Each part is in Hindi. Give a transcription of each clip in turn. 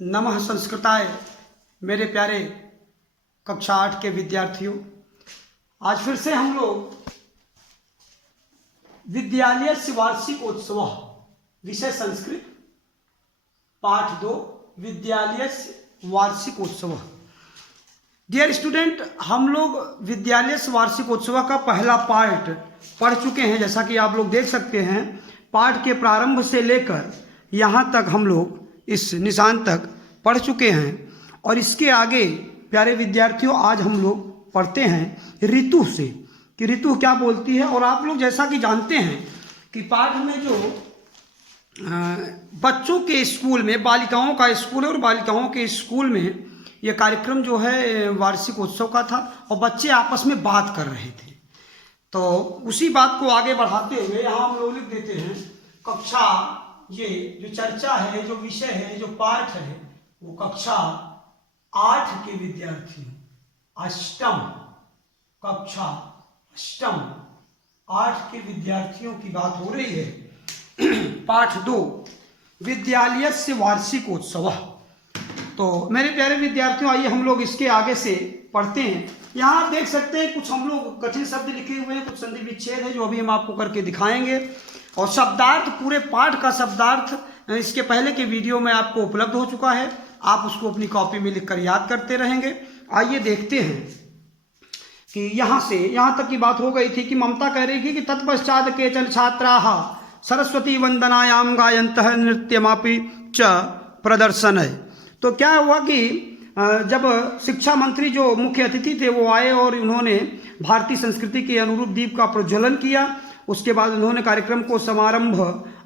नमः संस्कृताय। मेरे प्यारे कक्षा 8 के विद्यार्थियों, आज फिर से हम लोग विद्यालय वार्षिकोत्सव विषय संस्कृत पाठ 2 विद्यालय वार्षिकोत्सव। डियर स्टूडेंट, हम लोग विद्यालय वार्षिकोत्सव का पहला पार्ट पढ़ चुके हैं। जैसा कि आप लोग देख सकते हैं, पाठ के प्रारंभ से लेकर यहाँ तक हम लोग इस निशान तक पढ़ चुके हैं। और इसके आगे प्यारे विद्यार्थियों, आज हम लोग पढ़ते हैं ऋतु से कि ऋतु क्या बोलती है। और आप लोग जैसा कि जानते हैं कि पाठ में जो बच्चों के स्कूल में, बालिकाओं का स्कूल है और बालिकाओं के स्कूल में ये कार्यक्रम जो है वार्षिक उत्सव का था और बच्चे आपस में बात कर रहे थे। तो उसी बात को आगे बढ़ाते हुए यहाँ हम लोग लिख देते हैं कक्षा, ये जो चर्चा है, जो विषय है, जो पाठ है, वो कक्षा 8 के विद्यार्थियों, अष्टम कक्षा, अष्टम 8 के विद्यार्थियों की बात हो रही है। पाठ 2 विद्यालय से वार्षिकोत्सव। तो मेरे प्यारे विद्यार्थियों, आइए हम लोग इसके आगे से पढ़ते हैं। यहाँ आप देख सकते हैं कुछ हम लोग कठिन शब्द लिखे हुए हैं, कुछ संधि विच्छेद है जो अभी हम आपको करके दिखाएंगे। और शब्दार्थ, पूरे पाठ का शब्दार्थ इसके पहले के वीडियो में आपको उपलब्ध हो चुका है, आप उसको अपनी कॉपी में लिखकर याद करते रहेंगे। आइए देखते हैं कि यहाँ से यहाँ तक की बात हो गई थी कि ममता कह रही थी कि तत्पश्चात केचन छात्राः सरस्वती वंदनायाम गायन्तः नृत्यमापि च प्रदर्शन है। तो क्या हुआ कि जब शिक्षा मंत्री जो मुख्य अतिथि थे वो आए और उन्होंने भारतीय संस्कृति के अनुरूप दीप का प्रज्वलन किया। उसके बाद उन्होंने कार्यक्रम को समारंभ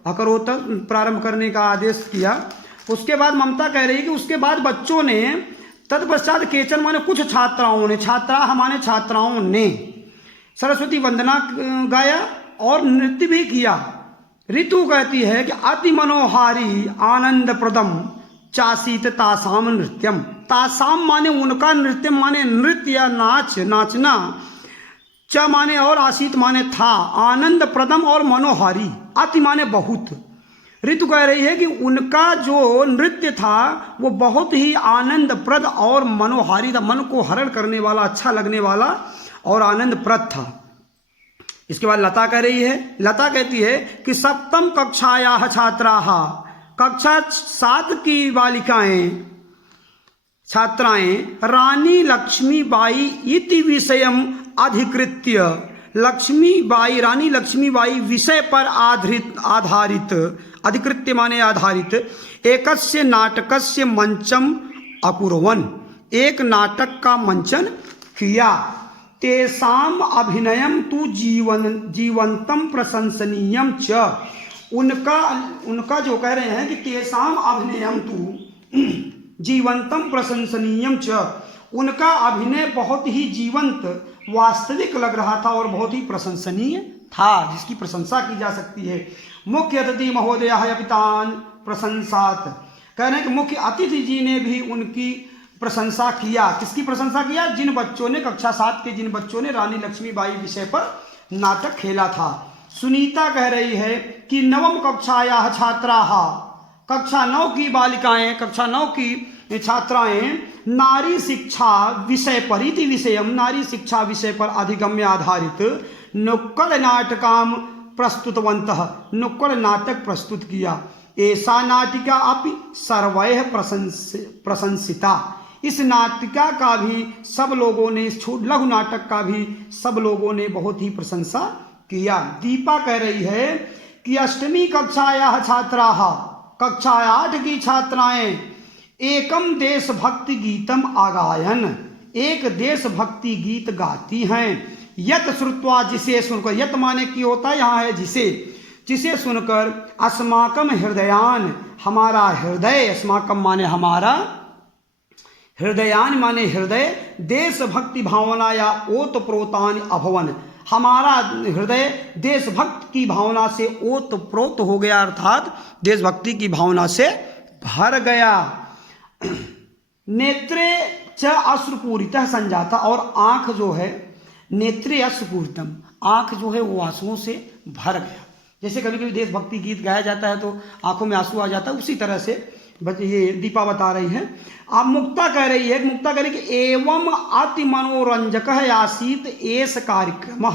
अकरोत प्रारंभ करने का आदेश किया। उसके बाद ममता कह रही कि उसके बाद बच्चों ने तत्पश्चात केचन माने कुछ छात्राओं ने, छात्रा माने छात्राओं ने सरस्वती वंदना गाया और नृत्य भी किया। ऋतु कहती है कि अति मनोहारी आनंद प्रदम चासीत तासाम नृत्यम। तासाम माने उनका, नृत्यम माने नृत्य या नाच, नाचना, च माने और, आसीत माने था, आनंद प्रदम और मनोहारी, अति माने बहुत। ऋतु कह रही है कि उनका जो नृत्य था वो बहुत ही आनंदप्रद और मनोहारी था, मन को हरण करने वाला, अच्छा लगने वाला और आनंदप्रद था। इसके बाद लता कह रही है, लता कहती है कि सप्तम कक्षायाः छात्राः, कक्षा 7 की बालिकाएं, छात्राएं रानी लक्ष्मीबाई इति विषयम अधिकृत्य, लक्ष्मीबाई, रानी लक्ष्मीबाई विषय पर आधारित, अधिकृत्य माने आधारित, एकस्य नाटकस्य मंचम अकुर्वन्, एक नाटक का मंचन किया। तेषाम अभिनयम तु जीवंतम प्रशंसनीयम च। उनका जो कह रहे हैं कि तेषाम अभिनयम तु जीवंतम प्रशंसनीयम च, उनका अभिनय बहुत ही जीवंत, वास्तविक लग रहा था और बहुत ही प्रशंसनीय था, जिसकी प्रशंसा की जा सकती है। मुख्य अतिथि महोदयः अपितान प्रशंसात, कह रहे हैं कि मुख्य अतिथि जी ने भी उनकी प्रशंसा किया। किसकी प्रशंसा किया? जिन बच्चों ने, कक्षा 7 के जिन बच्चों ने रानी लक्ष्मीबाई विषय पर नाटक खेला था। सुनीता कह रही है कि नवम कक्षायाः छात्राः, कक्षा 9 की बालिकाएं, कक्षा 9 की छात्राएं नारी शिक्षा विषय पर, इति विषयम, नारी शिक्षा विषय पर अधिगम्य आधारित नुक्कड़ नाटकाम प्रस्तुतवन्तः, नुक्कड़ नाटक प्रस्तुत किया। ऐसा नाटिका अपि सर्वैः प्रशंसिता, इस नाटिका का भी सब लोगों ने, लघु नाटक का भी सब लोगों ने बहुत ही प्रशंसा किया। दीपा कह रही है कि अष्टमी कक्षायाः छात्राः, कक्षा 8 की छात्राएं एकम देशभक्ति गीतम आगायन, एक देशभक्ति गीत गाती हैं। यत श्रुत्वा, जिसे सुनकर, यत माने की होता है, यहाँ है जिसे, जिसे सुनकर अस्माकम हृदयान, हमारा हृदय, अस्माकम माने हमारा, हृदयान माने हृदय, देशभक्ति भावना या ओतप्रोतान अभवन, हमारा हृदय देशभक्त की भावना से ओतप्रोत हो गया, अर्थात देशभक्ति की भावना से भर गया। नेत्रे च अश्रुपूरितः संजाता, और आंख जो है, नेत्रे अश्रुपूरितम, आंख जो है वो आंसुओं से भर गया। जैसे कभी कभी देशभक्ति गीत गाया जाता है तो आंखों में आंसू आ जाता है, उसी तरह से ये दीपा बता रही है। अब मुक्ता कह रही है कि एवं अति मनोरंजक आसीत एस कार्यक्रम।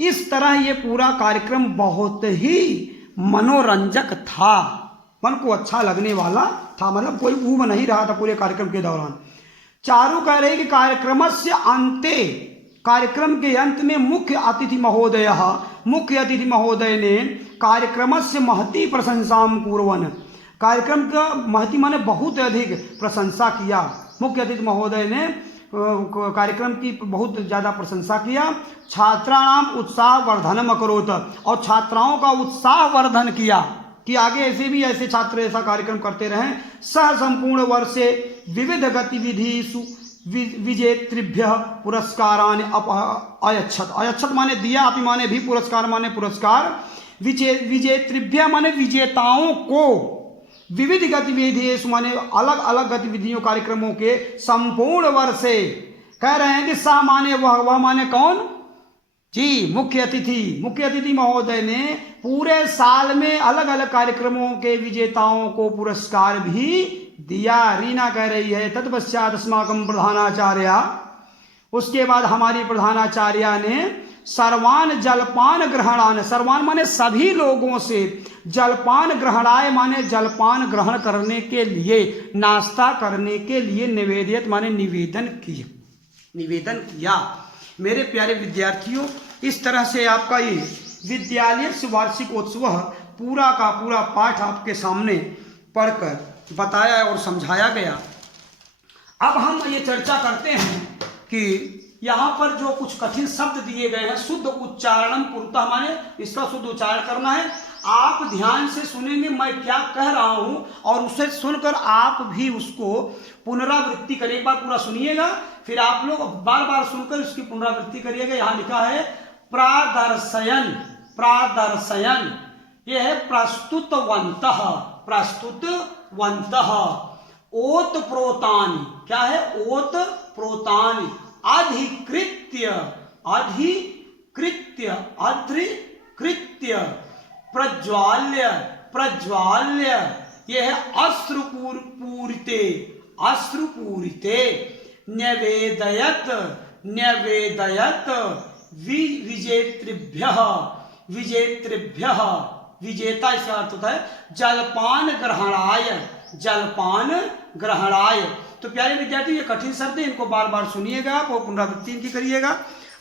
इस तरह ये पूरा कार्यक्रम बहुत ही मनोरंजक था, मन को अच्छा लगने वाला था, मतलब कोई ऊब नहीं रहा था पूरे कार्यक्रम के दौरान। चारू कह रहे कि कार्यक्रम के अंत में मुख्य अतिथि महोदय ने कार्यक्रम से महती प्रशंसा कुर्वन्, कार्यक्रम का महती माने बहुत अधिक प्रशंसा किया। मुख्य अतिथि महोदय ने कार्यक्रम की बहुत ज़्यादा प्रशंसा किया। छात्राणाम उत्साह वर्धनम अकरोत, और छात्राओं का उत्साह वर्धन किया कि आगे ऐसे भी ऐसे छात्र ऐसा कार्यक्रम करते रहें। सह संपूर्ण वर्षे विविध गतिविधिषु विजेतृभ्य पुरस्कारान अयच्छत। अयच्छत माने दिया, अपि माने भी, पुरस्कार माने पुरस्कार। विजेतृभ्य माने विजेताओं को, विविध गतिविधि माने अलग अलग गतिविधियों कार्यक्रमों के संपूर्ण वर्षे। कह रहे हैं कि सा माने वह माने कौन जी, मुख्य अतिथि महोदय ने पूरे साल में अलग अलग कार्यक्रमों के विजेताओं को पुरस्कार भी दिया। रीना कह रही है तत्पश्चात अस्माकं प्रधानाचार्य, उसके बाद हमारी प्रधानाचार्य ने सर्वान जलपान ग्रहणान, सर्वान माने सभी लोगों से, जलपान ग्रहणाय माने जलपान ग्रहण करने के लिए, नाश्ता करने के लिए, निवेदित माने निवेदन किया। मेरे प्यारे विद्यार्थियों, इस तरह से आपका ये विद्यालय से वार्षिकोत्सव पूरा का पूरा पाठ आपके सामने पढ़कर बताया और समझाया गया। अब हम ये चर्चा करते हैं कि यहाँ पर जो कुछ कठिन शब्द दिए गए हैं, शुद्ध उच्चारण पूर्णतः माने इसका शुद्ध उच्चारण करना है। आप ध्यान से सुनेंगे मैं क्या कह रहा हूँ, और उसे सुनकर आप भी उसको पुनरावृत्ति करें। एक बार पूरा सुनिएगा, फिर आप लोग बार बार सुनकर उसकी पुनरावृत्ति करिएगा। यहाँ लिखा है प्रादर्शयन, यह है प्रस्तुतवन्तः, ओतप्रोतानि, क्या है ओतप्रोतानि, अधिकृत्य, प्रज्वाल्य, यह है अश्रुपूरिते, न्यवेदयत, विजेतृभ्यः, विजेता इसका अर्थ होता है जलपान ग्रहणाय। तो प्यारे विद्यार्थी, ये कठिन शब्द है, इनको बार बार सुनिएगा आप और पुनरावृत्ति इनकी करिएगा।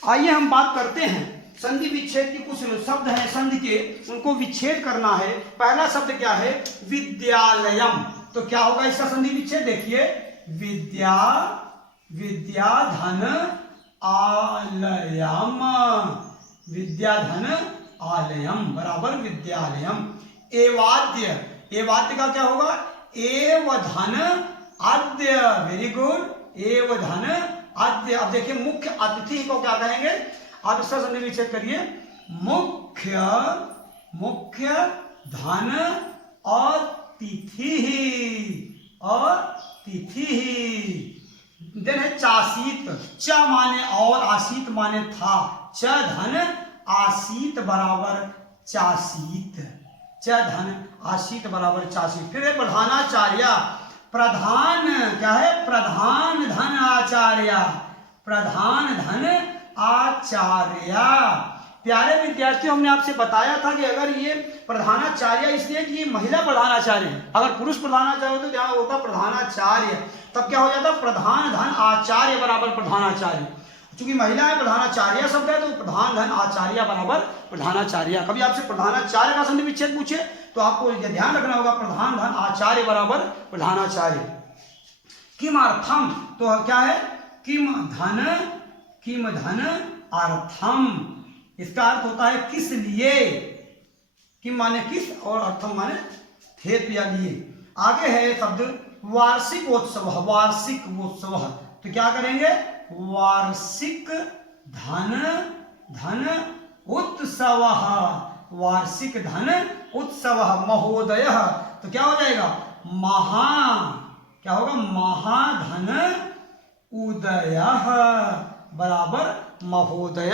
आइए हम बात करते हैं संधि विच्छेद की। कुछ शब्द हैं संधि के, उनको विच्छेद करना है। पहला शब्द क्या है? विद्यालयम। तो क्या होगा इसका संधि विच्छेद? देखिए, विद्याधन आलयम बराबर विद्यालयम। एवाद्य का क्या होगा? एवधन आद्य, वेरी गुड, एवधन आद्य। अब देखिए मुख्य अतिथि को क्या कहेंगे? आप इसका संधि विच्छेद करिए, मुख्य धन और तिथि, देन है चासीत। च माने और, आसीत माने था। च धन आसीत बराबर चासीत, च धन आसीत बराबर चासीत। फिर है प्रधानाचार्य। प्रधान क्या है? प्रधान धन आचार्य, प्रधान धन आचार्य। प्यारे विद्यार्थियों, हमने आपसे बताया था कि अगर ये प्रधानाचार्य इसलिए कि ये महिला प्रधानाचार्य है, अगर पुरुष प्रधानाचार्य होते तो यहाँ होता प्रधानाचार्य, तब क्या हो जाता? प्रधान धन आचार्य बराबर प्रधानाचार्य। चूंकि महिला है, प्रधानाचार्य शब्द है, तो प्रधान धन आचार्य बराबर प्रधानाचार्य। कभी आपसे प्रधानाचार्य का संधि विच्छेद पूछे तो आपको यह ध्यान रखना होगा, प्रधान धन आचार्य बराबर प्रधानाचार्य। किमर्थम, तो क्या है? किम धन अर्थम। इसका अर्थ होता है किस लिए। किम माने किस और अर्थम माने हेतु या लिए। आगे है शब्द वार्षिकोत्सव। तो क्या करेंगे? वार्षिक धन उत्सव, वार्षिक धन उत्सव। महोदय, तो क्या हो जाएगा? क्या होगा? महाधन उदय बराबर महोदय।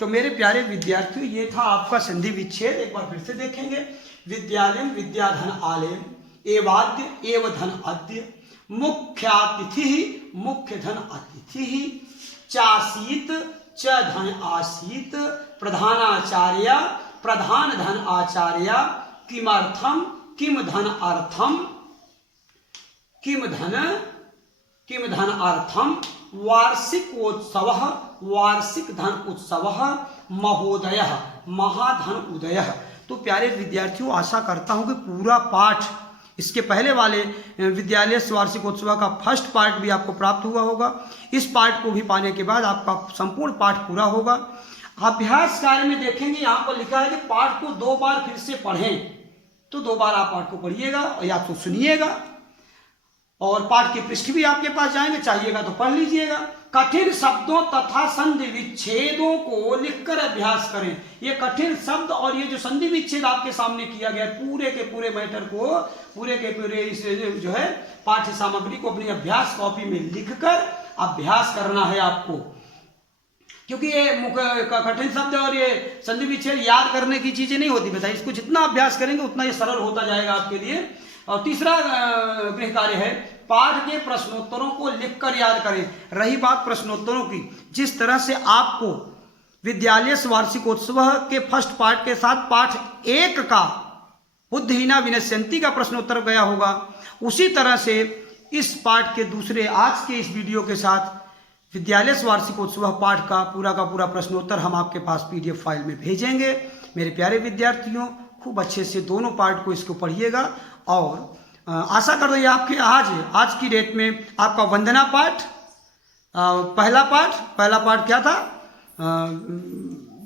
तो मेरे प्यारे विद्यार्थियों, ये था आपका संधि विच्छेद। एक बार फिर से देखेंगे। विद्यालय, विद्याधन आलय, एवाद्य एव धन अद्य, मुख्यातिथि मुख्य धन अतिथि, चासीत च धन आसीत, प्रधानाचार्य प्रधान धन आचार्य, किमर्थम किम धन अर्थम, किम धन अर्थम, वार्षिकोत्सव वार्षिक धन उत्सव, महोदय महाधन उदय। तो प्यारे विद्यार्थियों, आशा करता हूं कि पूरा पाठ, इसके पहले वाले विद्यालय वार्षिकोत्सव का फर्स्ट पार्ट भी आपको प्राप्त हुआ होगा। इस पार्ट को भी पाने के बाद आपका संपूर्ण पाठ पूरा होगा। अभ्यास कार्य में देखेंगे यहाँ पर लिखा है कि पाठ को 2 बार फिर से पढ़ें, तो 2 बार आप पाठ को पढ़िएगा या तो सुनिएगा, और पाठ के पृष्ठ भी आपके पास जाएंगे, चाहिएगा तो पढ़ लीजिएगा। कठिन शब्दों तथा संधि विच्छेदों को लिखकर अभ्यास करें। ये कठिन शब्द और ये जो संधि विच्छेद आपके सामने किया गया, पूरे के पूरे मैटर को, पूरे के पूरे इस जो है पाठ्य सामग्री को अपनी अभ्यास कॉपी में लिखकर अभ्यास करना है आपको, क्योंकि ये कठिन शब्द और ये संधि विच्छेद याद करने की चीजें नहीं होती बेटा। इसको जितना अभ्यास करेंगे उतना ये सरल होता जाएगा आपके लिए। और तीसरा गृह कार्य है, पाठ के प्रश्नोत्तरों को लिखकर याद करें। रही बात प्रश्नोत्तरों की, जिस तरह से आपको विद्यालय वार्षिकोत्सव के फर्स्ट पार्ट के साथ पाठ 1 का बुद्धिहीना विनश्यन्ति का प्रश्नोत्तर गया होगा, उसी तरह से इस पाठ के दूसरे आज के इस वीडियो के साथ विद्यालय वार्षिकोत्सव पाठ का पूरा प्रश्नोत्तर हम आपके पास PDF फाइल में भेजेंगे। मेरे प्यारे विद्यार्थियों, खूब अच्छे से दोनों पार्ट को इसको पढ़िएगा, और आशा कर रही है आपके आज की डेट में आपका वंदना पाठ, पहला पाठ क्या था,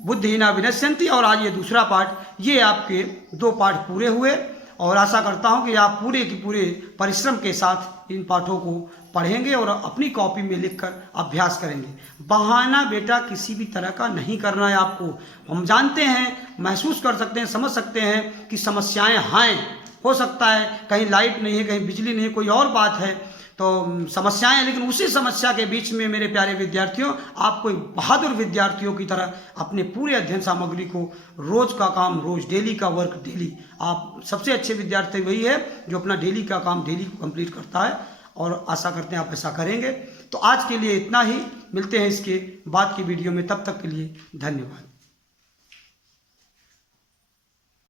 बुद्धिहीना विनश्यन्ति, और आज ये दूसरा पाठ, ये आपके 2 पाठ पूरे हुए। और आशा करता हूँ कि आप पूरे के पूरे परिश्रम के साथ इन पाठों को पढ़ेंगे और अपनी कॉपी में लिखकर अभ्यास करेंगे। बहाना बेटा किसी भी तरह का नहीं करना है आपको। हम जानते हैं, महसूस कर सकते हैं, समझ सकते हैं कि समस्याएं हैं, हो सकता है कहीं लाइट नहीं है, कहीं बिजली नहीं है, कोई और बात है, तो समस्याएं हैं। लेकिन उसी समस्या के बीच में मेरे प्यारे विद्यार्थियों, आप कोई बहादुर विद्यार्थियों की तरह अपने पूरे अध्ययन सामग्री को, रोज का काम रोज, डेली का वर्क डेली, आप सबसे अच्छे विद्यार्थी वही है जो अपना डेली का काम डेली को कंप्लीट करता है, और आशा करते हैं आप ऐसा करेंगे। तो आज के लिए इतना ही, मिलते हैं इसके बाद की वीडियो में, तब तक के लिए धन्यवाद।